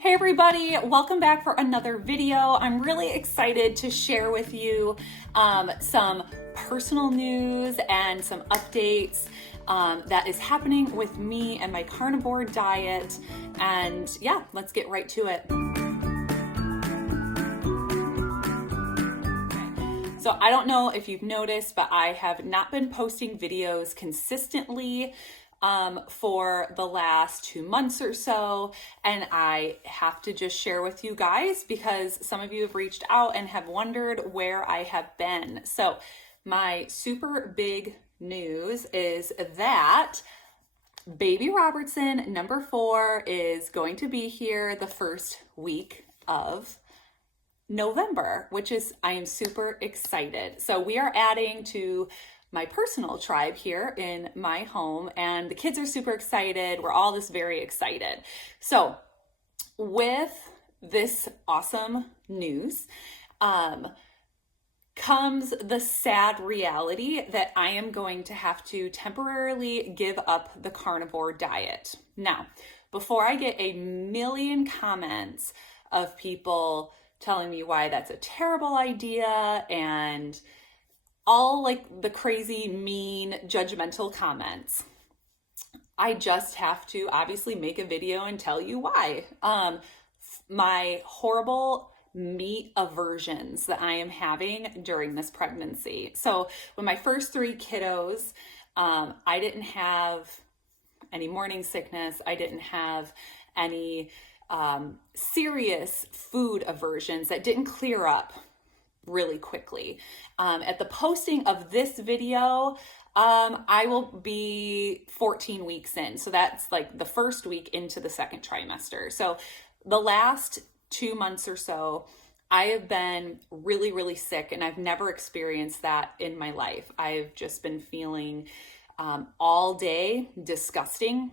Hey everybody, welcome back for another video. I'm really excited to share with you some personal news and some updates that is happening with me and my carnivore diet. And yeah, let's get right to it. So I don't know if you've noticed, but I have not been posting videos consistently for the last 2 months or so, and I have to just share with you guys because some of you have reached out and have wondered where I have been. So my super big news is that baby Robertson number 4 is going to be here the first week of November, which is, I am super excited. So we are adding to my personal tribe here in my home, and the kids are super excited. We're all just very excited. So with this awesome news comes the sad reality that I am going to have to temporarily give up the carnivore diet. Now, before I get a million comments of people telling me why that's a terrible idea and all like the crazy, mean, judgmental comments, I just have to obviously make a video and tell you why. My horrible meat aversions that I am having during this pregnancy. So with my first 3 kiddos, I didn't have any morning sickness. I didn't have any serious food aversions that didn't clear up really quickly. At the posting of this video, I will be 14 weeks in. So that's like the first week into the second trimester. So the last 2 months or so, I have been really, really sick, and I've never experienced that in my life. I've just been feeling all day disgusting,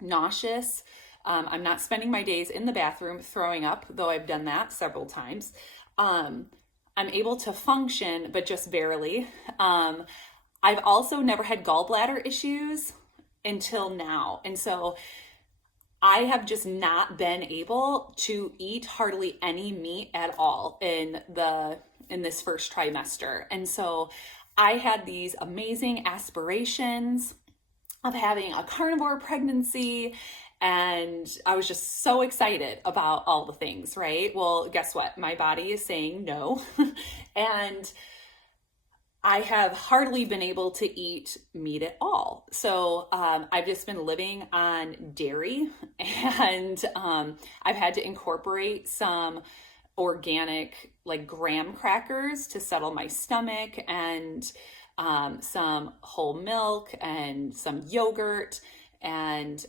nauseous. I'm not spending my days in the bathroom throwing up, though I've done that several times. I'm able to function, but just barely. I've also never had gallbladder issues until now. And so I have just not been able to eat hardly any meat at all in this first trimester. And so I had these amazing aspirations of having a carnivore pregnancy, and I was just so excited about all the things, right? Well, guess what? My body is saying no. And I have hardly been able to eat meat at all. So I've just been living on dairy, and I've had to incorporate some organic like graham crackers to settle my stomach, and some whole milk and some yogurt, and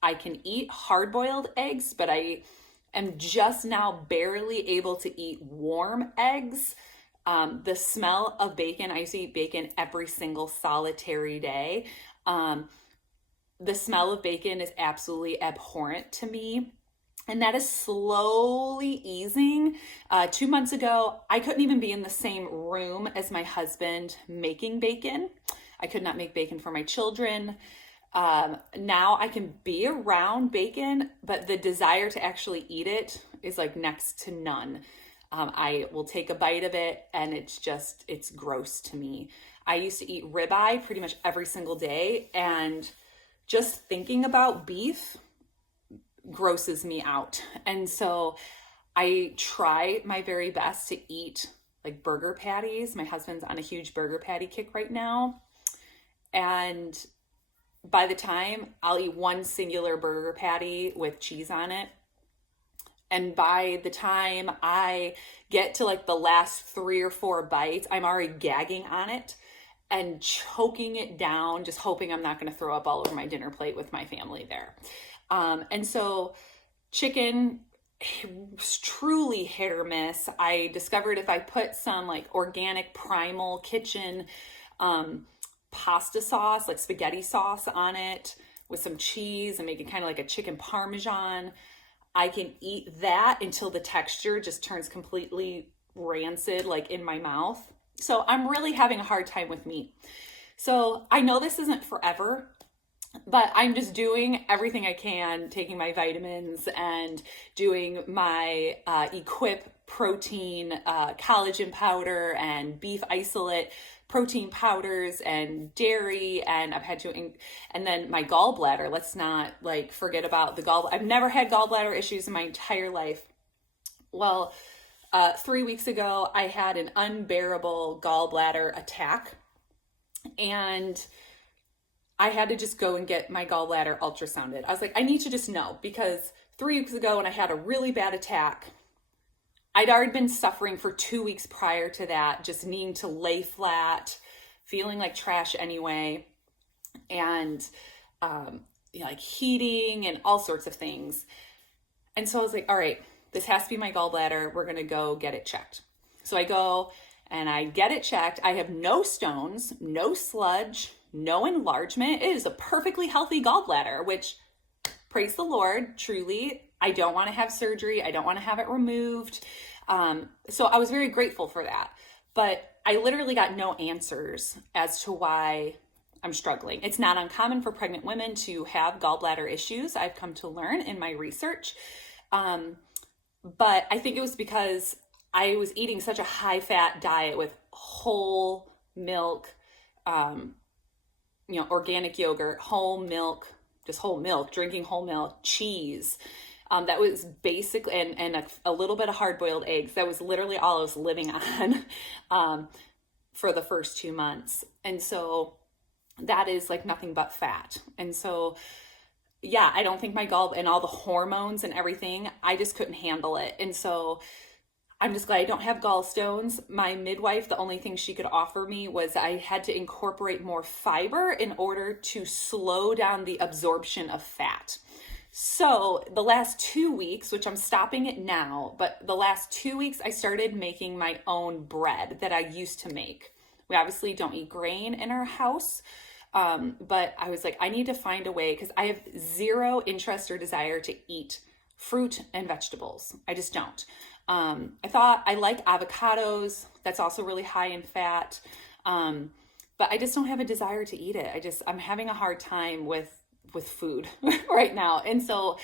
I can eat hard-boiled eggs, but I am just now barely able to eat warm eggs. The smell of bacon, I used to eat bacon every single solitary day. The smell of bacon is absolutely abhorrent to me, and that is slowly easing. 2 months ago, I couldn't even be in the same room as my husband making bacon. I could not make bacon for my children. Now I can be around bacon, but the desire to actually eat it is like next to none. I will take a bite of it, and it's gross to me. I used to eat ribeye pretty much every single day, and just thinking about beef grosses me out. And so I try my very best to eat like burger patties. My husband's on a huge burger patty kick right now. And by the time I'll eat one singular burger patty with cheese on it, and by the time I get to like the last 3 or 4 bites, I'm already gagging on it and choking it down, just hoping I'm not going to throw up all over my dinner plate with my family there. And so chicken was truly hit or miss. I discovered if I put some like organic Primal Kitchen pasta sauce, like spaghetti sauce on it with some cheese and make it kind of like a chicken parmesan, I can eat that until the texture just turns completely rancid, like in my mouth. So I'm really having a hard time with meat. So I know this isn't forever. But I'm just doing everything I can, taking my vitamins and doing my Equip protein collagen powder and beef isolate protein powders and dairy, and I've had to, and then my gallbladder. Let's not like forget about the gall. I've never had gallbladder issues in my entire life. Well, 3 weeks ago, I had an unbearable gallbladder attack, and I had to just go and get my gallbladder ultrasounded. I was like, I need to just know, because 3 weeks ago when I had a really bad attack, I'd already been suffering for 2 weeks prior to that, just needing to lay flat, feeling like trash anyway, and like heating and all sorts of things. And so I was like, all right, this has to be my gallbladder. We're going to go get it checked. So I go and I get it checked. I have no stones, no sludge, no enlargement. It is a perfectly healthy gallbladder, which, praise the Lord, truly, I don't want to have surgery. I don't want to have it removed. So I was very grateful for that. But I literally got no answers as to why I'm struggling. It's not uncommon for pregnant women to have gallbladder issues, I've come to learn in my research. But I think it was because I was eating such a high fat diet with whole milk, organic yogurt, whole milk, just whole milk, drinking whole milk, cheese. That was basically, and a little bit of hard-boiled eggs. That was literally all I was living on for the first 2 months. And so that is like nothing but fat. And so, yeah, I don't think my and all the hormones and everything, I just couldn't handle it. And so I'm just glad I don't have gallstones. My midwife, the only thing she could offer me was I had to incorporate more fiber in order to slow down the absorption of fat. So the last 2 weeks, which I'm stopping it now, but the last 2 weeks I started making my own bread that I used to make. We obviously don't eat grain in our house, but I was like, I need to find a way, because I have zero interest or desire to eat fruit and vegetables. I just don't. I thought I like avocados. That's also really high in fat. But I just don't have a desire to eat it. I'm having a hard time with food right now. And so,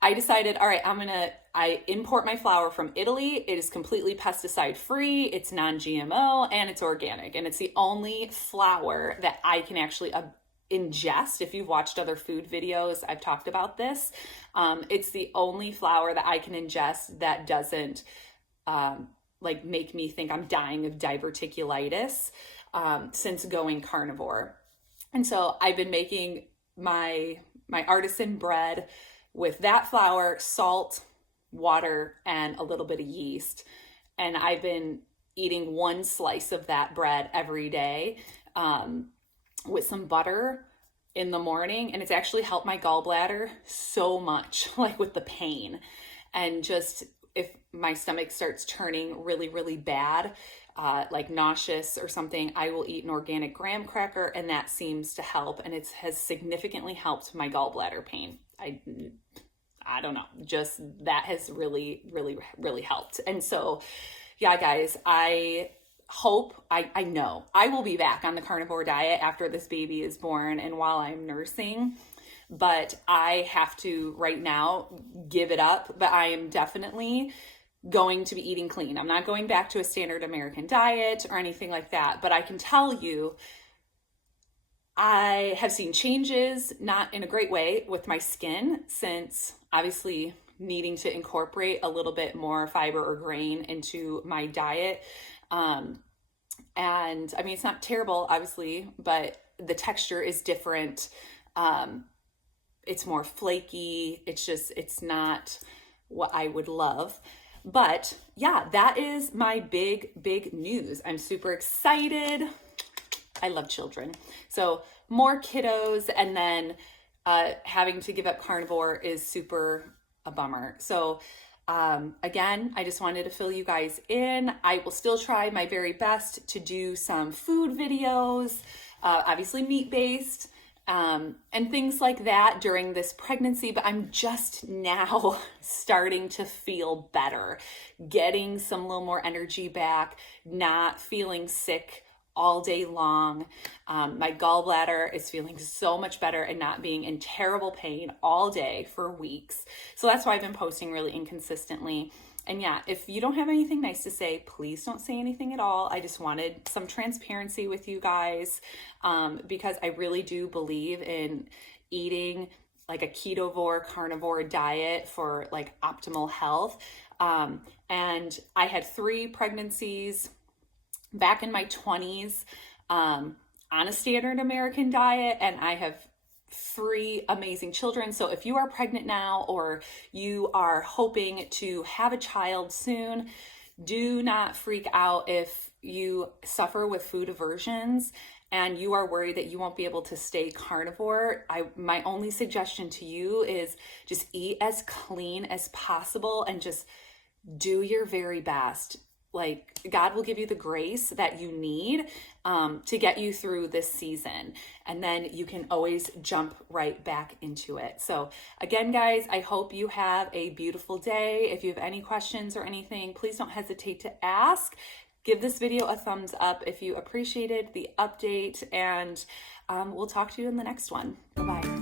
I decided, all right, I import my flour from Italy. It is completely pesticide free. It's non-GMO and it's organic. And it's the only flour that I can actually ingest. If you've watched other food videos, I've talked about this. It's the only flour that I can ingest that doesn't make me think I'm dying of diverticulitis since going carnivore. And so I've been making my artisan bread with that flour, salt, water, and a little bit of yeast. And I've been eating one slice of that bread every day with some butter in the morning. And it's actually helped my gallbladder so much, like with the pain. And just if my stomach starts turning really, really bad, like nauseous or something, I will eat an organic graham cracker, and that seems to help. And it has significantly helped my gallbladder pain. I don't know, just that has really, really, really helped. And so, yeah, guys, I know I will be back on the carnivore diet after this baby is born and while I'm nursing, but I have to right now give it up. But I am definitely going to be eating clean. I'm not going back to a standard American diet or anything like that, but I can tell you I have seen changes, not in a great way, with my skin, since obviously needing to incorporate a little bit more fiber or grain into my diet. And I mean, it's not terrible, obviously, but the texture is different. It's more flaky. It's not what I would love. But yeah, that is my big, big news. I'm super excited. I love children. So more kiddos, and then having to give up carnivore is super a bummer. So again, I just wanted to fill you guys in. I will still try my very best to do some food videos, obviously meat-based, and things like that during this pregnancy, but I'm just now starting to feel better, getting some little more energy back, not feeling sick all day long. My gallbladder is feeling so much better and not being in terrible pain all day for weeks. So that's why I've been posting really inconsistently. And yeah, if you don't have anything nice to say, please don't say anything at all. I just wanted some transparency with you guys, because I really do believe in eating like a KetoVore carnivore diet for like optimal health. And I had 3 pregnancies back in my 20s on a standard American diet, and I have 3 amazing children. So if you are pregnant now or you are hoping to have a child soon, do not freak out if you suffer with food aversions and you are worried that you won't be able to stay carnivore. My only suggestion to you is just eat as clean as possible and just do your very best. Like, God will give you the grace that you need to get you through this season. And then you can always jump right back into it. So again, guys, I hope you have a beautiful day. If you have any questions or anything, please don't hesitate to ask. Give this video a thumbs up if you appreciated the update, and we'll talk to you in the next one. Bye-bye.